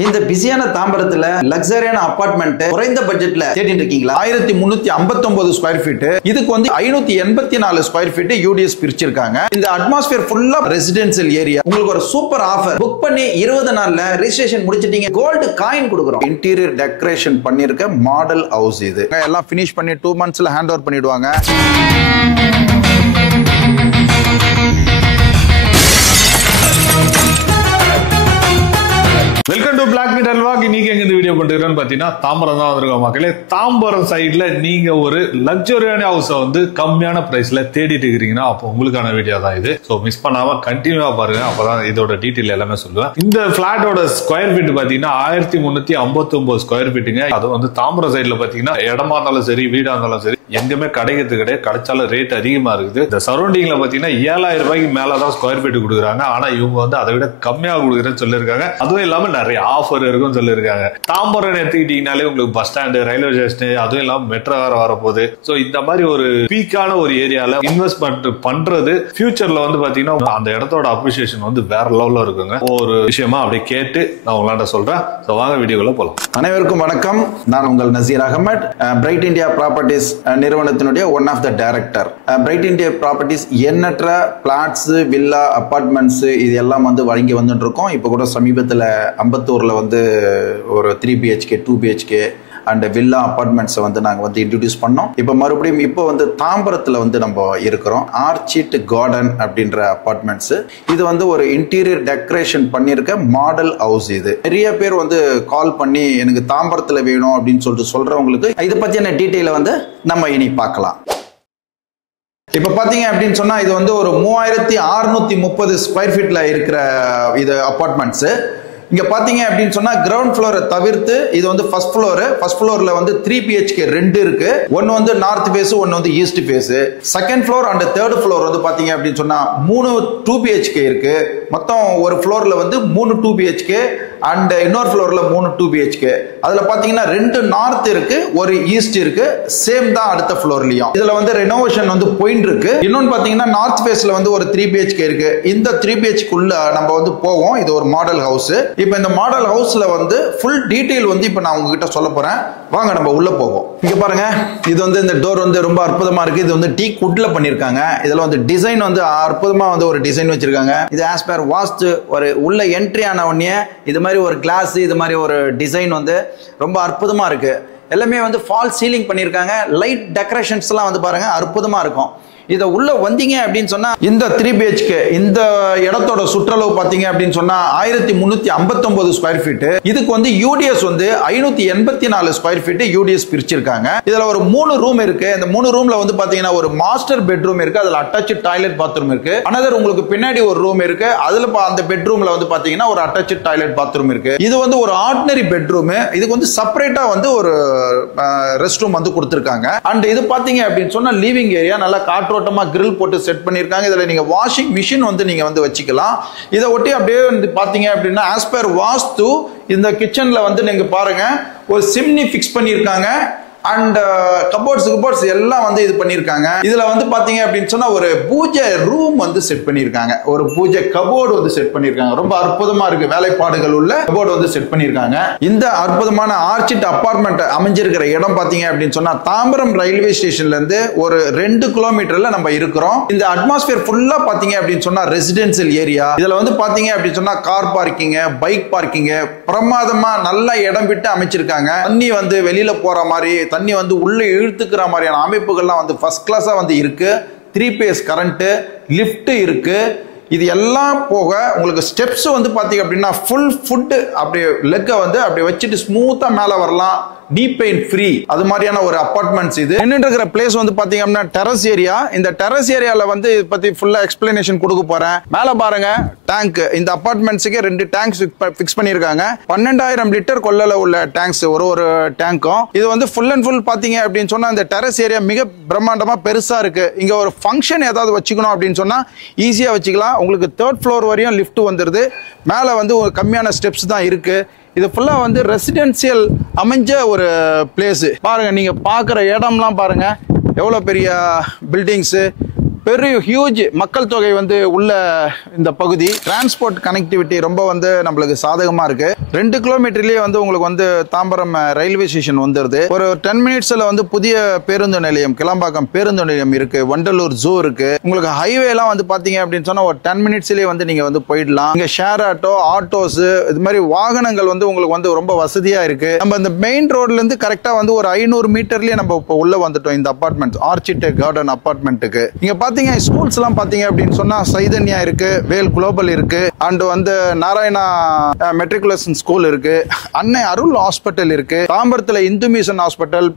இந்த பிஸியான தாம்பரத்துல லக்ஸரியான அபார்ட்மெண்ட் குறைந்த பட்ஜெட்ல தேடிட்டு இருக்கீங்களா? 1359 ஸ்கொயர் ஃபீட். இதுக்கு வந்து 584 ஸ்கொயர் ஃபீட் யூடிஎஸ் பிரிச்சிருக்காங்க. இந்த அட்மாஸ்பியர் ஃபுல்லா ரெசிடென்ஷியல் ஏரியா. உங்களுக்கு ஒரு சூப்பர் ஆஃபர். புக் பண்ணி 20 நாள்ல ரெஜிஸ்ட்ரேஷன் முடிச்சிட்டீங்க, கோல்டு காயின் கொடுக்குறோம். இன்டீரியர் டெக்கரேஷன் பண்ணிருக்க மாடல் ஹவுஸ் இது. எல்லாம் ஃபினிஷ் பண்ணி 2 monthsல ஹேண்ட் ஓவர் பண்ணிடுவாங்க. வெல்கம் டு பிளாக் மீட் அல்வாக். இன்னைக்கு எங்க இந்த வீடியோ பண்ணிருக்கோம்னு பாத்தீங்கன்னா தாம்பரம் தான் வந்திருக்கோம் மக்களே. தாம்பரம் சைட்ல நீங்க ஒரு லக்ஸரியான ஹவுஸை வந்து கம்மியான பிரைஸ்ல தேடிட்டு இருக்கிறீங்கன்னா அப்போ உங்களுக்கான வீடியோ தான் இது. ஸோ மிஸ் பண்ணாம கண்டினியூவா பாருங்க, அப்பதான் இதோட டீட்டெயில் எல்லாமே சொல்லுவேன். இந்த பிளாட்டோட ஸ்கொயர் ஃபீட் பாத்தீங்கன்னா 1359 ஸ்கொயர் ஃபீட்டுங்க. அது வந்து தாம்பரம் சைட்ல பாத்தீங்கன்னா இடமா இருந்தாலும் சரி வீடா இருந்தாலும் சரி எங்குமே கிடைக்கிறது கிடையாது. கிடைச்சாலும் ரேட் அதிகமா இருக்குது. இந்த சரௌண்டிங்ல பாத்தீங்கன்னா 7000 ரூபாய்க்கு மேலதான் ஸ்கொயர் ஃபீட் கொடுக்குறாங்க. ஆனா இவங்க வந்து அதை விட கம்மியா கொடுக்குறேன்னு சொல்லியிருக்காங்க. அதுவும் இல்லாம நிறைய ஆஃபர் இருக்குன்னு சொல்லியிருக்காங்க. தாம்பரம் எடுத்துக்கிட்டீங்கனாலே உங்களுக்கு பஸ் ஸ்டாண்டு, ரயில்வே ஸ்டேஷன், அதுவும் இல்லாம மெட்ரோ வேற வரப்போகுது. ஸோ இந்த மாதிரி ஒரு பீக்கான ஒரு ஏரியால இன்வெஸ்ட்மெண்ட் பண்றது ஃபியூச்சர்ல வந்து பாத்தீங்கன்னா அந்த இடத்தோட அப்ரிசியேஷன் வந்து வேற லெவல்ல இருக்குங்க. ஒரு விஷயமா அப்படியே கேட்டு நான் உங்களாண்ட சொல்றேன். ஸோ வாங்க வீடியோக்குள்ள போலாம். அனைவருக்கும் வணக்கம். நான் உங்கள் Naseer Ahamed, bright India properties நிறுவனத்தினுடைய one of the director. Bright India properties எண்ணற்ற பிளாட்ஸ், வில்லா, அபார்ட்மெண்ட்ஸ் இது எல்லாம் வந்து வழங்கி வந்துட்டு இருக்கோம். இப்போ கூட சமீபத்தில் அம்பத்தூர்ல வந்து ஒரு 3 BHK 2 BHK அண்ட் வில்லா அபார்ட்மெண்ட்ஸை வந்து நாங்கள் வந்து இன்ட்ரடியூஸ் பண்ணோம். இப்போ மறுபடியும் இப்போ வந்து தாம்பரத்தில் வந்து நம்ம இருக்கிறோம். ஆர்ச்சிட் கார்டன் அப்படின்ற அபார்ட்மெண்ட்ஸ். இது வந்து ஒரு இன்டீரியர் டெக்கரேஷன் பண்ணியிருக்க மாடல் ஹவுஸ். இது நிறைய பேர் வந்து கால் பண்ணி எனக்கு தாம்பரத்தில் வேணும் அப்படின்னு சொல்லிட்டு சொல்றவங்களுக்கு இதை பற்றியான டீட்டெயிலை வந்து நம்ம இனி பார்க்கலாம். இப்போ பார்த்தீங்க அப்படின்னு சொன்னா இது வந்து ஒரு 3630 ஸ்கொயர் ஃபீட்ல இருக்கிற இது அபார்ட்மெண்ட்ஸ். இங்க பாத்தீங்க அப்படின்னு சொன்னா கிரவுண்ட் ஃப்ளோரை தவிர்த்து இது வந்து ஃபர்ஸ்ட் ஃப்ளோர்ல வந்து 3 BHK 2 இருக்கு. ஒன்னு வந்து நார்த் ஃபேஸ், ஒன்னு வந்து east face. Second floor and third floor வந்து பாத்தீங்க அப்படின்னு சொன்னா 3 2 BHK இருக்கு. மொத்தம் ஒரு ஃப்ளோர்ல வந்து 3 2 BHK அண்ட் இன்னொரு ஃப்ளோர்ல 3 2 BHK. அதுல பாத்தீங்கன்னா 2 நார்த் இருக்கு, ஒரு ஈஸ்ட் இருக்கு. சேம் தான் அடுத்த ஃப்ளோர்லயும். இதுல வந்து ரெனோவேஷன் வந்து போயிட்டு இருக்கு. இன்னொன்னு பாத்தீங்கன்னா நார்த் ஃபேஸ்ல வந்து ஒரு 3 BHK இருக்கு. இந்த 3 BHK உள்ள நம்ம வந்து போவோம். இது ஒரு மாடல் ஹவுஸ். இப்போ இந்த மாடல் ஹவுஸ்ல வந்து ஃபுல் டீடைல் வந்து இப்போ நான் உங்ககிட்ட சொல்ல போறேன். வாங்க நம்ம உள்ள போவோம். இங்க பாருங்க, இது வந்து இந்த டோர் வந்து ரொம்ப அற்புதமா இருக்கு. இது வந்து டீக் வுட்ல பண்ணிருக்காங்க. இதுல வந்து டிசைன் வந்து அற்புதமா வந்து ஒரு டிசைன் வச்சிருக்காங்க. இது ஆஸ் பர் வாஸ்து ஒரு உள்ள என்ட்ரி ஆன உடனே இது மாதிரி ஒரு கிளாஸ், இது மாதிரி ஒரு டிசைன் வந்து ரொம்ப அற்புதமா இருக்கு. எல்லாமே வந்து ஃபால் சீலிங் பண்ணிருக்காங்க. லைட் டெக்கரேஷன்ஸ் எல்லாம் வந்து பாருங்க அற்புதமா இருக்கும். இத உள்ள வந்தீங்க அப்படின்னு சொன்னா இந்த 3 BHK இந்த இடத்தோட சுற்றளவு பாத்தீங்க அப்படின்னு சொன்னா 1359 ஸ்கொயர் ஃபீட். இதுக்கு வந்து யூடிஎஸ் வந்து 584 ஸ்கொயர் ஃபீட் யூடிஎஸ் பிரிச்சிருக்காங்க. இதுல ஒரு 3 ரூம் இருக்கு. இந்த 3 ரூம்ல வந்து பாத்தீங்கன்னா ஒரு மாஸ்டர் பெட்ரூம் இருக்கு. அதுல அட்டாச் டாய்லெட் பாத்ரூம் இருக்கு. அனதர் உங்களுக்கு பின்னாடி ஒரு ரூம் இருக்கு. அதுல அந்த பெட்ரூம்ல வந்து பாத்தீங்கன்னா ஒரு அட்டாச் டாய்லெட் பாத்ரூம் இருக்கு. இது வந்து ஒரு ஆர்டினரி பெட்ரூம். இதுக்கு வந்து செப்பரேட்டா வந்து ஒரு ரெஸ்ட் ரூம் வந்து கொடுத்திருக்காங்க. அண்ட் இது பாத்தீங்க அப்படின்னு சொன்னா லிவிங் ஏரியா நல்லா காற்றோட்டமா கிரில் போட்டு செட் பண்ணிருக்காங்க. இதுல நீங்க வாஷிங் மிஷின் வந்து நீங்க வந்து வச்சுக்கலாம். இதை ஒட்டி அப்படியே வந்து பாத்தீங்க அப்படின்னா ஆஸ் பர் வாஸ்து இந்த கிச்சன்ல வந்து நீங்க பாருங்க ஒரு சிம்னி பிக்ஸ் பண்ணிருக்காங்க. அண்ட் கபோர்ட்ஸ் எல்லாம் வந்து இது பண்ணிருக்காங்க. இதுல வந்து பாத்தீங்க அப்படின்னு சொன்னா ஒரு பூஜை ரூம் வந்து செட் பண்ணிருக்காங்க. ஒரு பூஜை கபோர்டு வந்து செட் பண்ணிருக்காங்க. ரொம்ப அற்புதமா இருக்கு. வேலைப்பாடுகள் உள்ள கபோர்டு வந்து செட் பண்ணிருக்காங்க. இந்த அற்புதமான ஆர்ச்சிட் அபார்ட்மெண்ட் அமைஞ்சிருக்கிற இடம் பாத்தீங்க அப்படின்னு சொன்னா தாம்பரம் ரயில்வே ஸ்டேஷன்ல இருந்து ஒரு 2 கிலோமீட்டர்ல நம்ம இருக்கிறோம். இந்த அட்மாஸ்பியர் ஃபுல்லா பாத்தீங்க அப்படின்னு சொன்னா ரெசிடென்சியல் ஏரியா. இதுல வந்து பாத்தீங்க அப்படின்னு சொன்னா கார் பார்க்கிங், பைக் பார்க்கிங் பிரமாதமா நல்ல இடம் விட்டு அமைச்சிருக்காங்க. தண்ணி வந்து வெளியில போற மாதிரி, தண்ணி வந்து உள்ள இழுத்துக்கிற மாதிரியான அமைப்புகள்லாம் வந்து ஃபர்ஸ்ட் கிளாஸா வந்து இருக்கு. 3 phase கரண்ட், லிஃப்ட் இருக்கு. இது எல்லாம் போக உங்களுக்கு ஸ்டெப்ஸ் வந்து பாத்தீங்க அப்படின்னா ஃபுல் ஃபுட் அப்படியே லெக்க வந்து அப்படியே வச்சுட்டு ஸ்மூத்தா மேல வரலாம். நீ பெயின் ஃப்ரீ அது மாதிரியான ஒரு அபார்ட்மெண்ட்ஸ். இது நின்னுட்டு இருக்கிற பிளேஸ் வந்து பாத்தீங்க அப்படின்னா டெரஸ் ஏரியா. இந்த டெரஸ் ஏரியால வந்து இத பத்தி ஃபுல்லா எக்ஸ்பிளனேஷன் கொடுக்க போறேன். மேல பாருங்க டேங்க். இந்த அபார்ட்மெண்ட்ஸ்க்கு 2 டேங்க்ஸ் ஃபிக்ஸ் பண்ணிருக்காங்க. 12000 லிட்டர் கொள்ளல உள்ள டேங்க்ஸ் ஒரு டேங்க்கும். இது வந்து ஃபுல் அண்ட் ஃபுல் பாத்தீங்க அப்படின்னு சொன்னா இந்த டெரஸ் ஏரியா மிக பிரம்மாண்டமா பெருசா இருக்கு. இங்க ஒரு ஃபங்க்ஷன் ஏதாவது வச்சுக்கணும் அப்படின்னு சொன்னா ஈஸியா வச்சுக்கலாம். உங்களுக்கு 3rd ஃப்ளோர் வரையும் லிஃப்ட் வந்துருது. மேல வந்து ஒரு கம்மியான ஸ்டெப்ஸ் தான் இருக்கு. இது ஃபுல்லா வந்து ரெசிடென்சியல் அமைஞ்ச ஒரு பிளேஸ். பாருங்க, நீங்க பாக்குற இடம்லாம் பாருங்க எவ்வளவு பெரிய பில்டிங்ஸ், பெரிய ஹியூஜ் மக்கள் தொகை வந்து உள்ள இந்த பகுதி. டிரான்ஸ்போர்ட் கனெக்டிவிட்டி ரொம்ப வந்து நம்மளுக்கு சாதகமா இருக்கு. 2 கிலோமீட்டர்லயே வந்து உங்களுக்கு வந்து தாம்பரம் ரயில்வே ஸ்டேஷன் வந்துருது. ஒரு 10 மினிட்ஸ்ல வந்து புதிய பேருந்து நிலையம், கிளம்பாக்கம் பேருந்து நிலையம் இருக்கு. வண்டலூர் ஜூ இருக்கு. உங்களுக்கு ஹைவே எல்லாம் வந்து பாத்தீங்க அப்படின்னு சொன்னா ஒரு 10 மினிட்ஸ்லயே வந்து நீங்க வந்து போயிடலாம். இங்க ஷேர் ஆட்டோ, ஆட்டோஸ், இது மாதிரி வாகனங்கள் வந்து உங்களுக்கு வந்து ரொம்ப வசதியா இருக்கு. நம்ம இந்த மெயின் ரோட்ல இருந்து கரெக்டா வந்து ஒரு 500 மீட்டர்லயே நம்ம இப்போ உள்ள வந்துட்டோம் இந்த அபார்ட்மெண்ட், ஆர்ச்சிடெக் கார்டன் அபார்ட்மெண்ட்டுக்கு. இங்க பாத்தீங்க ஸ்கூல்ஸ் எல்லாம் பாத்தீங்க அப்படின்னு சொன்னா சைதன்யா இருக்கு, வேல் குளோபல் இருக்கு, அண்ட் வந்து நாராயணா மெட்ரிகுலேஷன் ஸ்கூல் இருக்கு, அன்னை அருள் ஹாஸ்பிட்டல் இருக்கு, தாம்பரத்துல இந்து மிஷன் ஹாஸ்பிட்டல்,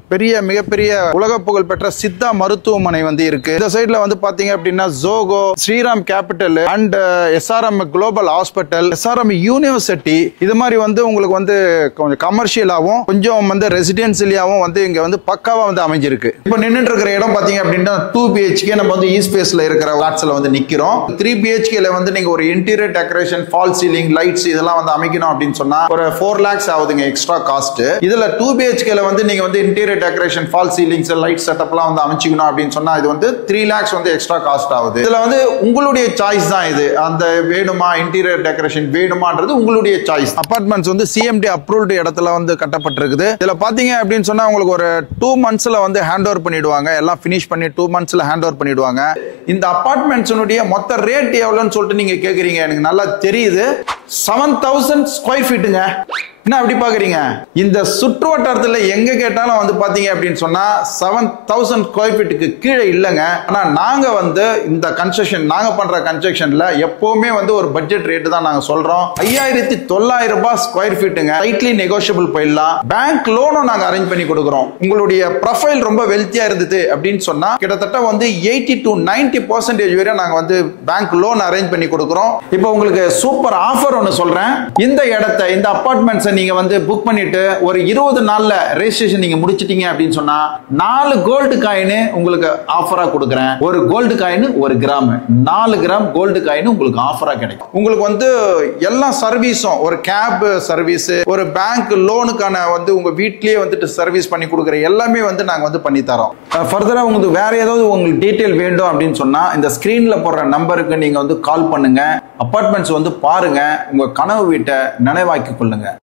மிகப்பெரிய உலக புகழ் பெற்ற சித்தா மருத்துவமனை வந்து இருக்கு. இந்த சைடுல வந்து பாத்தீங்க அப்படின்னா Zoho, Shriram Capital and SRM Global Hospital, SRM University, இது மாதிரி வந்து உங்களுக்கு வந்து கொஞ்சம் கமர்ஷியலாவும் கொஞ்சம் வந்து ரெசிடென்சியலாவும் வந்து இங்க வந்து பக்காவா வந்து அமைஞ்சிருக்கு. இப்போ நின்னுட்டு இருக்கிற இடம் பாத்தீங்க அப்படின்னா 2 BHK நம்ம வந்து ஈஸ்ட் ஃபேஸ்ல இருக்கிற ஃபிளாட்ஸ்ல வந்து நிக்கிறோம். 3 BHKல வந்து நீங்க ஒரு interior decoration, fall ceiling, lights இதெல்லாம் வந்து அமைக்கணும் அப்படின்னு சொன்னா ஒரு 4 lakhs ஆகுதுங்க எக்ஸ்ட்ரா காஸ்ட். இதுல 2 BHKல வந்து நீங்க வந்து interior decoration, fall ceilings, light செட்டப்லாம் வந்து அமைச்சிக்கணும் அப்படின்னு சொன்னா இது வந்து 3 lakhs வந்து எக்ஸ்ட்ரா காஸ்ட் ஆகுது. இதுல வந்து உங்களுடைய சாய்ஸ் தான் இது. அந்த வேணுமா இன்டீரியர் டெக்கரேஷன் வேணுமான்றது உங்களுடைய சாய்ஸ். அபார்ட்மெண்ட்ஸ் வந்து CMD அப்ரூவ்டு இடத்துல வந்து கட்டப்பட்டிருக்குது. இதுல பாத்தீங்க அப்படின்னு சொன்னா உங்களுக்கு ஒரு 2 monthsல வந்து ஹேண்ட் ஓவர் பண்ணிடுவாங்க. எல்லாம் ஃபினிஷ் பண்ணி 2 monthsல ஹேண்ட் ஓவர் பண்ணிடுவாங்க. இந்த அபார்ட்மெண்ட்ஸ்னுடைய மொத்த ரேட் எவ்வளவுன்னு சொல்லிட்டு நீங்க கேக்குறீங்க. எனக்கு நல்லா தெரியுது. 7000 ஸ்கொயர் ஃபீட்டுங்க. என்ன அப்படி பாக்குறீங்க? இந்த சுற்று வட்டாரத்துல எங்க கேட்டாலும் வந்து பாத்தீங்க அப்படின்னு சொன்னா 7000 ஸ்கொயர் ஃபீட்டுக்கு கீழே இல்லைங்க. ஆனா நாங்க வந்து இந்த கன்ஸ்ட்ரக்ஷன், நாங்க பண்ற கன்ஸ்ட்ரக்ஷன்ல எப்பவுமே வந்து ஒரு பட்ஜெட் ரேட் தான் நாங்க சொல்றோம். 5900 ரூபாய் ஸ்கொயர் ஃபீட்டுங்க. டைட்லி நெகோஷியபிள் போயிடலாம். பேங்க் லோனும் நாங்க அரேஞ்ச் பண்ணி கொடுக்குறோம். உங்களுடைய ப்ரொஃபைல் ரொம்ப வெல்த்தியா இருந்தது அப்படின்னு சொன்னா கிட்டத்தட்ட வந்து 80 to 90% வரை நாங்க வந்து பேங்க் லோன் அரேஞ்ச் பண்ணி கொடுக்குறோம். இப்போ உங்களுக்கு சூப்பர் ஆஃபர் ஒன்னு சொல்றேன். இந்த இடத்தை, இந்த அபார்ட்மெண்ட்ஸ் நீங்க வந்து புக் பண்ணிட்டு ஒரு 20 நாள்ல ரெஜிஸ்ட்ரேஷன் நீங்க முடிச்சிட்டீங்க அப்படின்னு சொன்னா 4 கோல்டு காயின் உங்களுக்கு ஆஃபரா கொடுக்குறேன். ஒரு gold coin 1 gram, 4 gram gold coin உங்களுக்கு ஆஃபரா கிடைக்கும். உங்களுக்கு வந்து எல்லா சர்வீஸும், ஒரு கேப் சர்வீஸ், ஒரு பேங்க் லோனுக்கான வந்து உங்க வீட்லயே வந்துட்டு சர்வீஸ் பண்ணி கொடுக்குற எல்லாமே வந்து நாங்க வந்து பண்ணி தரோம். ஃபர்தரா உங்களுக்கு வேற ஏதாவது உங்களுக்கு டீடைல் வேண்டும் அப்படின்னு சொன்னா இந்த ஸ்கிரீன்ல போடுற நம்பருக்கு நீங்க வந்து கால் பண்ணுங்க. அபார்ட்மெண்ட்ஸ் வந்து பாருங்க. உங்க கனவு வீட்டை நினைவாக்கி கொள்ளுங்க.